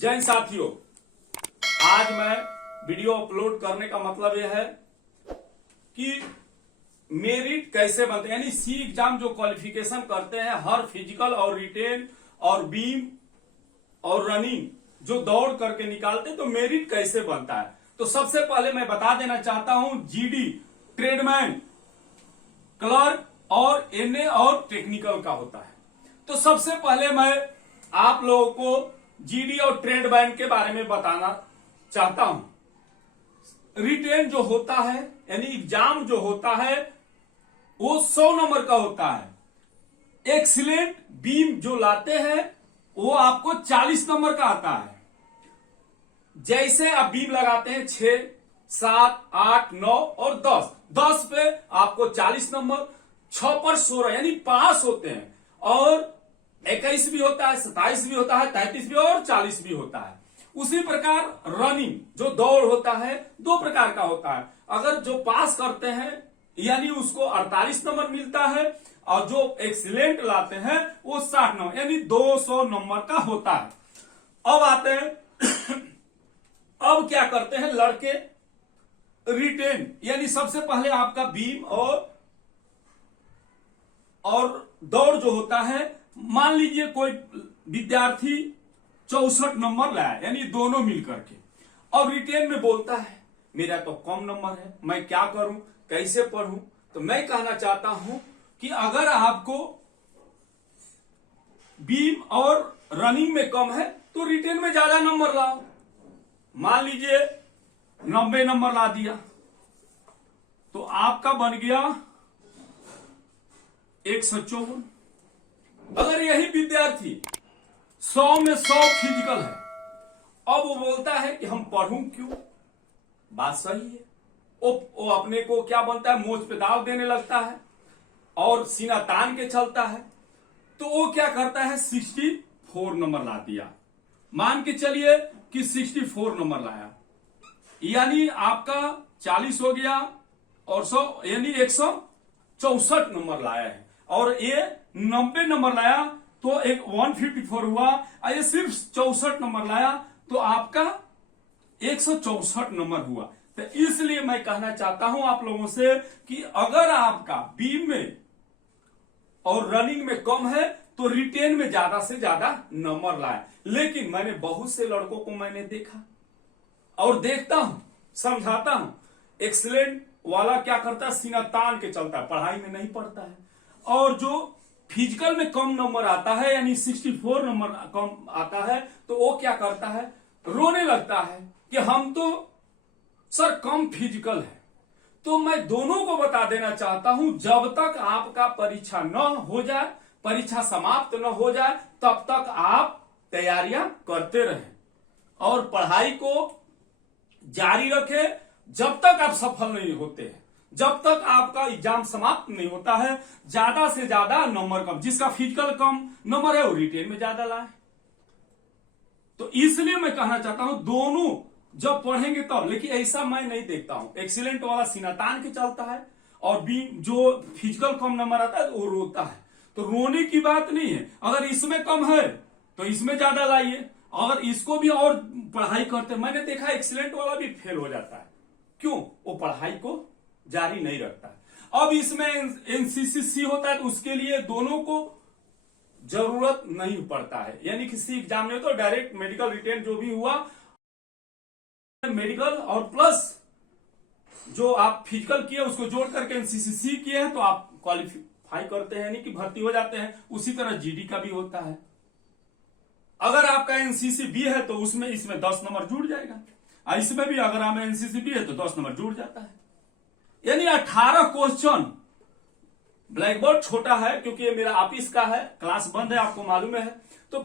जय साथियों, आज मैं वीडियो अपलोड करने का मतलब यह है कि मेरिट कैसे बनते हैं, यानी सी एग्जाम जो क्वालिफिकेशन करते हैं हर फिजिकल और रिटेन और बीम और रनिंग जो दौड़ करके निकालते हैं, तो मेरिट कैसे बनता है। तो सबसे पहले मैं बता देना चाहता हूं, जीडी, ट्रेडमैन, क्लर्क और एनए और टेक्निकल का होता है। तो सबसे पहले मैं आप लोगों को जीडी और ट्रेडमैन के बारे में बताना चाहता हूं। रिटेन जो होता है यानी एग्जाम जो होता है वो 100 नंबर का होता है। एक्सीलेंट बीम जो लाते हैं वो आपको 40 नंबर का आता है। जैसे आप बीम लगाते हैं 6, 7, 8, 9 और 10, 10 पे आपको 40 नंबर, 6 पर 16 यानी पास होते हैं, और 21 भी होता है, 27 भी होता है, 33 भी और 40 भी होता है। उसी प्रकार रनिंग जो दौड़ होता है 2 प्रकार का होता है। अगर जो पास करते हैं यानी उसको 48 नंबर मिलता है, और जो एक्सीलेंट लाते हैं वो 60 नंबर यानी 200 नंबर का होता है। अब आते हैं अब क्या करते हैं लड़के, रिटेन यानी सबसे पहले आपका बीम और दौड़ जो होता है, मान लीजिए कोई विद्यार्थी 64 नंबर लाया यानी दोनों मिलकर के, और रिटेन में बोलता है मेरा तो कम नंबर है, मैं क्या करूं, कैसे पढ़ूं। तो मैं कहना चाहता हूं कि अगर आपको बीम और रनिंग में कम है तो रिटेन में ज्यादा नंबर लाओ। मान लीजिए 90 नंबर ला दिया तो आपका बन गया 154। अगर यही विद्यार्थी 100 में 100 फिजिकल है, अब वो बोलता है कि हम पढ़ूं क्यों, बात सही है। वो अपने को क्या बनता है, मोच पे दाव देने लगता है और सीना तान के चलता है। तो वो क्या करता है, 64 नंबर ला दिया। मान के चलिए कि 64 नंबर लाया, यानी आपका 40 हो गया और 100 यानी 164 नंबर लाया है, और ये 90 नंबर लाया तो एक 154 हुआ, और ये सिर्फ 64 नंबर लाया तो आपका 164 नंबर हुआ। तो इसलिए मैं कहना चाहता हूं आप लोगों से कि अगर आपका बीम में और रनिंग में कम है तो रिटेन में ज्यादा से ज्यादा नंबर लाए। लेकिन मैंने बहुत से लड़कों को मैंने देखा और देखता हूं, समझाता हूं, एक्सीलेंट वाला क्या करता है, सीना तान के चलता है, पढ़ाई में नहीं पढ़ता है। और जो फिजिकल में कम नंबर आता है यानी 64 नंबर कम आता है, तो वो क्या करता है, रोने लगता है कि हम तो सर कम फिजिकल है। तो मैं दोनों को बता देना चाहता हूं, जब तक आपका परीक्षा न हो जाए, परीक्षा समाप्त न हो जाए, तब तक आप तैयारियां करते रहें और पढ़ाई को जारी रखें जब तक आप सफल नहीं होते हैं, जब तक आपका एग्जाम समाप्त नहीं होता है। ज्यादा से ज्यादा नंबर कम, जिसका फिजिकल कम नंबर है वो रिटेन में ज्यादा लाए। तो इसलिए मैं कहना चाहता हूं दोनों जब पढ़ेंगे तब, लेकिन ऐसा मैं नहीं देखता हूं। एक्सीलेंट वाला सीना तान के चलता है और बी जो फिजिकल कम नंबर आता है वो रोता है। तो रोने की बात नहीं है, अगर इसमें कम है तो इसमें ज्यादा लाइए, अगर इसको भी और पढ़ाई करते, मैंने देखा एक्सीलेंट वाला भी फेल हो जाता है। क्यों, वो पढ़ाई को जारी नहीं रखता है। अब इसमें एनसीसी होता है तो उसके लिए दोनों को जरूरत नहीं पड़ता है, यानी किसी एग्जाम में तो डायरेक्ट मेडिकल रिटेन जो भी हुआ, मेडिकल और प्लस जो आप फिजिकल किए उसको जोड़ करके एनसीसी किए हैं तो आप क्वालिफाई करते हैं, यानी कि भर्ती हो जाते हैं। उसी तरह जीडी का भी होता है। अगर आपका एनसीसी बी है तो उसमें इसमें 10 नंबर जुड़ जाएगा, इसमें भी अगर हमें एनसीसी बी है तो 10 नंबर जुड़ जाता है। यानी 18 क्वेश्चन। ब्लैक बोर्ड छोटा है क्योंकि ये मेरा ऑफिस का है, क्लास बंद है, आपको मालूम है। तो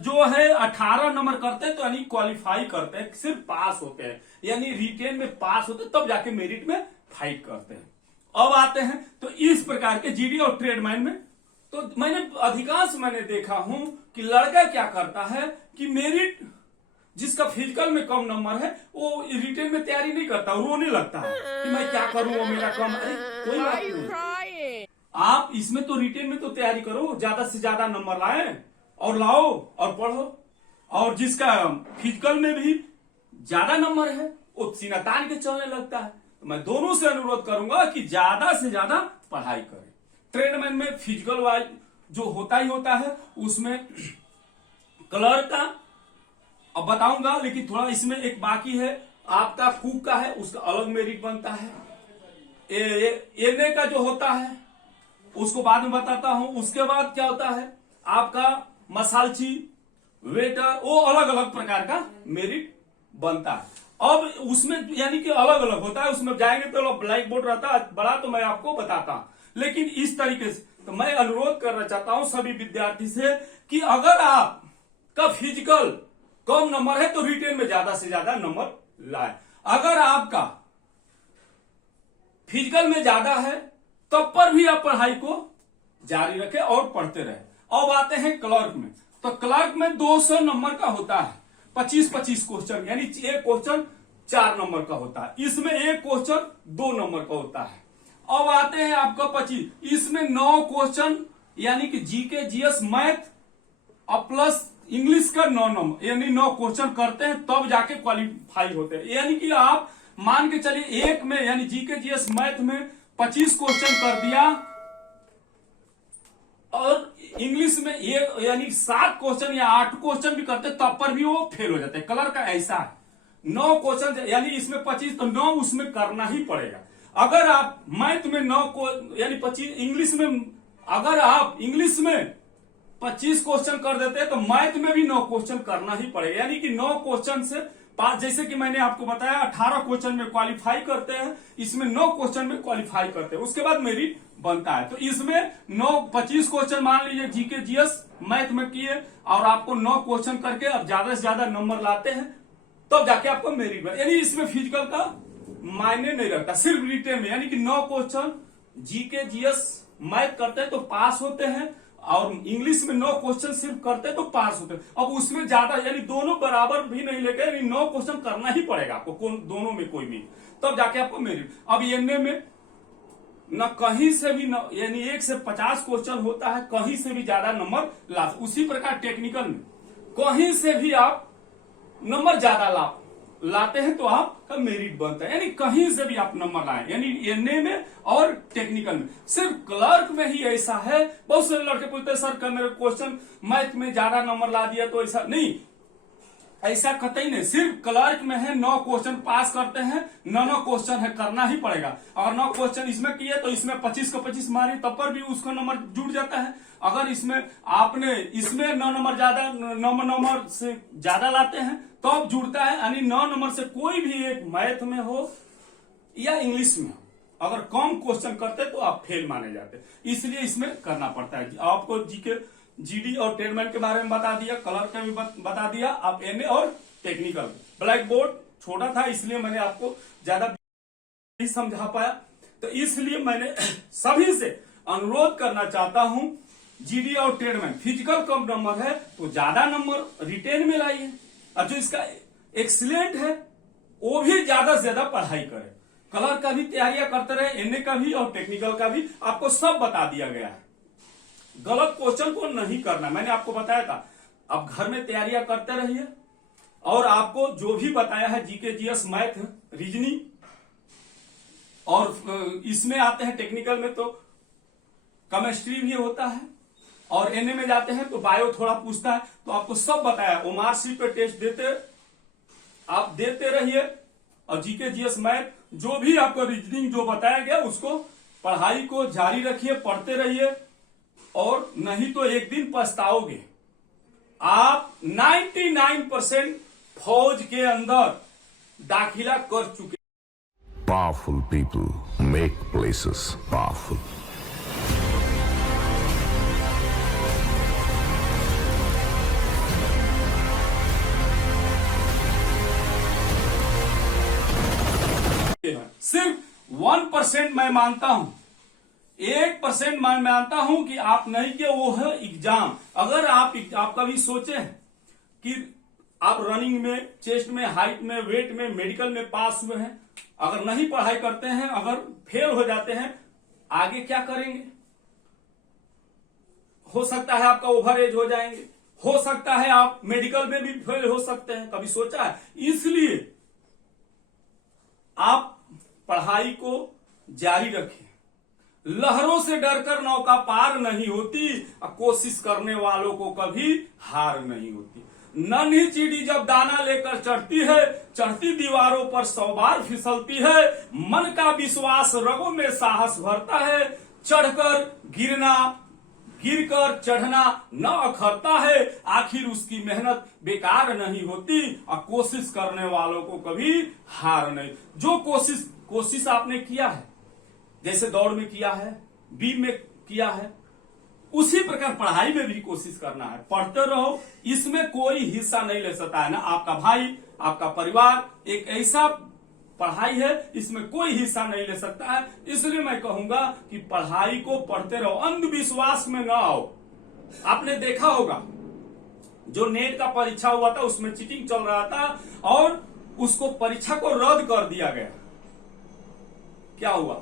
जो है 18 नंबर करते हैं तो यानी क्वालिफाई करते हैं, सिर्फ पास होते हैं, यानी रिटेन में पास होते हैं, तब जाके मेरिट में फाइट करते हैं। अब आते हैं तो इस प्रकार के जीडी और ट्रेडमैन में, तो मैंने देखा हूं कि लड़का क्या करता है कि मेरिट जिसका फिजिकल में कम नंबर है वो रिटेन में तैयारी नहीं करता, रोने लगता है कि मैं क्या करूं, वो मेरा कम है। कोई बात नहीं, आप इसमें तो रिटेन में तो तैयारी करो, ज्यादा से ज्यादा नंबर लाए और लाओ और पढ़ो। और जिसका फिजिकल में भी ज्यादा नंबर है वो सीना तान के चलने लगता है। तो मैं दोनों से अनुरोध करूंगा कि ज्यादा से ज्यादा पढ़ाई करें। ट्रेडमैन में फिजिकल वाइज जो होता ही होता है, उसमें कलर का अब बताऊंगा, लेकिन थोड़ा इसमें एक बाकी है, आपका कुक का है, उसका अलग मेरिट बनता है। एनए का जो होता है उसको बाद में बताता हूं। उसके बाद क्या होता है आपका मसालची, वेटर, वो अलग अलग प्रकार का मेरिट बनता है। अब उसमें यानी कि अलग अलग होता है, उसमें जाएंगे तो ब्लैक बोर्ड रहता है बड़ा, तो मैं आपको बताता हूं। लेकिन इस तरीके से तो मैं अनुरोध करना चाहता हूं सभी विद्यार्थी से कि अगर आप का फिजिकल कम नंबर है तो रिटेन में ज्यादा से ज्यादा नंबर लाए। अगर आपका फिजिकल में ज्यादा है तब पर भी आप पढ़ाई को जारी रखें और पढ़ते रहे। अब आते हैं क्लर्क में। तो क्लर्क में 200 नंबर का होता है, 25-25 क्वेश्चन, यानी एक क्वेश्चन 4 नंबर का होता है। इसमें एक क्वेश्चन 2 नंबर का होता है। अब आते हैं आपका 25, इसमें 9 क्वेश्चन यानी कि जीके, जीएस, मैथ और प्लस इंग्लिश का 9 नंबर, यानी 9 क्वेश्चन करते हैं तब जाके क्वालिफाई होते हैं। यानी कि आप मान के चलिए एक में यानी जीके, जीएस, मैथ में 25 क्वेश्चन कर दिया और इंग्लिश में एक यानी 7 क्वेश्चन या 8 क्वेश्चन भी करते तब पर भी वो फेल हो जाते हैं। कलर का ऐसा है 9 क्वेश्चन यानी इसमें 25 तो 9 उसमें करना ही पड़ेगा। अगर आप मैथ में 9 को यानी 25, इंग्लिश में अगर आप इंग्लिश में 25 क्वेश्चन कर देते हैं तो मैथ में भी 9 क्वेश्चन करना ही पड़ेगा। यानी कि 9 क्वेश्चन से 5, जैसे कि मैंने आपको बताया 18 क्वेश्चन में क्वालिफाई करते हैं, इसमें 9 क्वेश्चन में क्वालिफाई करते हैं, उसके बाद मेरिट बनता है। तो इसमें 25 क्वेश्चन मान लीजिए जीके, जीएस, मैथ में किए और आपको 9 क्वेश्चन करके अब ज्यादा से ज्यादा नंबर लाते हैं तब जाके आपको मेरिट बने। यानी इसमें फिजिकल का मायने नहीं रखता, सिर्फ रिटेन में यानी कि 9 क्वेश्चन जीके, जीएस, मैथ करते हैं तो पास होते हैं और इंग्लिश में 9 क्वेश्चन सिर्फ करते हैं तो पास होते हैं। अब उसमें ज्यादा यानी दोनों बराबर भी नहीं लेके यानी 9 क्वेश्चन करना ही पड़ेगा आपको, दोनों में कोई भी, तब जाके आपको मेरिट। अब एनए में न कहीं से भी न यानी 1 से 50 क्वेश्चन होता है, कहीं से भी ज्यादा नंबर ला। उसी प्रकार टेक्निकल में कहीं से भी आप नंबर ज्यादा लाते हैं तो आपका मेरिट बनता है। यानी कहीं से भी आप नंबर लाए, यानी एनए में और टेक्निकल में। सिर्फ क्लर्क में ही ऐसा है, बहुत सारे लड़के पूछते हैं सर मेरे क्वेश्चन मैथ में ज्यादा नंबर ला दिया तो ऐसा नहीं, ऐसा कतई नहीं। सिर्फ क्लर्क में है 9 क्वेश्चन पास करते हैं, 9 क्वेश्चन है करना ही पड़ेगा। और 9 क्वेश्चन इसमें किए तो इसमें 25 का 25 मारे तब पर भी उसका नंबर जुड़ जाता है। अगर इसमें आपने इसमें 9 नंबर ज्यादा 9 नंबर से ज्यादा लाते हैं तो अब जुड़ता है, यानी 9 नंबर से कोई भी एक मैथ में हो या इंग्लिश में हो, अगर कम क्वेश्चन करते तो आप फेल माने जाते। इसलिए इसमें करना पड़ता है। आपको जीके, जीडी और ट्रेडमैन के बारे में बता दिया, कलर का भी बता दिया, आप एनए और टेक्निकल। ब्लैक बोर्ड छोटा था इसलिए मैंने आपको ज्यादा नहीं समझा पाया, तो इसलिए मैंने सभी से अनुरोध करना चाहता हूं जीडी और ट्रेडमैन फिजिकल कम नंबर है तो ज्यादा नंबर रिटेन में लाइए, और जो इसका एक्सीलेंट है वो भी ज्यादा से ज्यादा पढ़ाई करे। कलर का भी तैयारियां करते रहे, एनए का भी और टेक्निकल का भी, आपको सब बता दिया गया है। गलत क्वेश्चन को नहीं करना, मैंने आपको बताया था। अब घर में तैयारियां करते रहिए और आपको जो भी बताया है जीके, जीएस, मैथ, रीजनिंग, और इसमें आते हैं टेक्निकल में तो केमिस्ट्री भी होता है, और एनए में जाते हैं तो बायो थोड़ा पूछता है, तो आपको सब बताया। ओमार शीट पे टेस्ट आप देते रहिए, और जीके, जीएस, मैथ जो भी आपको रीजनिंग जो बताया गया उसको पढ़ाई को जारी रखिए, पढ़ते रहिए, और नहीं तो एक दिन पछताओगे। आप 99% फौज के अंदर दाखिला कर चुके। Powerful people make places powerful. सिर्फ 1% मैं मानता हूं, 1% मैं मानता हूं कि आप नहीं किए, वो है एग्जाम। अगर आप कभी सोचे कि आप रनिंग में, चेस्ट में, हाइट में, वेट में, मेडिकल में पास हुए हैं, अगर नहीं पढ़ाई करते हैं, अगर फेल हो जाते हैं, आगे क्या करेंगे? हो सकता है आपका ओवर एज हो जाएंगे, हो सकता है आप मेडिकल में भी फेल हो सकते हैं, कभी सोचा है? इसलिए आप पढ़ाई को जारी रखें। लहरों से डरकर नौका पार नहीं होती, और कोशिश करने वालों को कभी हार नहीं होती। नन्ही चिड़ी जब दाना लेकर चढ़ती है, चढ़ती दीवारों पर 100 बार फिसलती है। मन का विश्वास रगों में साहस भरता है, चढ़कर गिरना, गिरकर चढ़ना न अखरता है। आखिर उसकी मेहनत बेकार नहीं होती, और कोशिश करने वालों को कभी हार नहीं। जो कोशिश आपने किया है, जैसे दौड़ में किया है, बीम में किया है, उसी प्रकार पढ़ाई में भी कोशिश करना है। पढ़ते रहो, इसमें कोई हिस्सा नहीं ले सकता है ना आपका भाई, आपका परिवार। एक ऐसा पढ़ाई है, इसमें कोई हिस्सा नहीं ले सकता है। इसलिए मैं कहूंगा कि पढ़ाई को पढ़ते रहो, अंधविश्वास में ना आओ। आपने देखा होगा जो नेट का परीक्षा हुआ था, उसमें चीटिंग चल रहा था और उसको परीक्षा को रद्द कर दिया गया। क्या हुआ?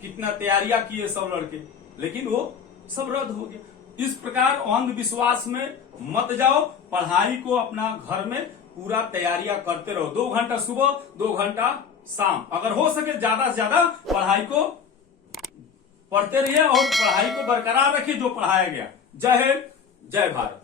कितना तैयारियां किए सब लड़के, लेकिन वो सब रद्द हो गया। इस प्रकार अंधविश्वास में मत जाओ। पढ़ाई को अपना घर में पूरा तैयारियां करते रहो। 2 घंटा सुबह, 2 घंटा शाम, अगर हो सके ज्यादा से ज्यादा पढ़ाई को पढ़ते रहिए और पढ़ाई को बरकरार रखिए जो पढ़ाया गया। जय हिंद, जय भारत।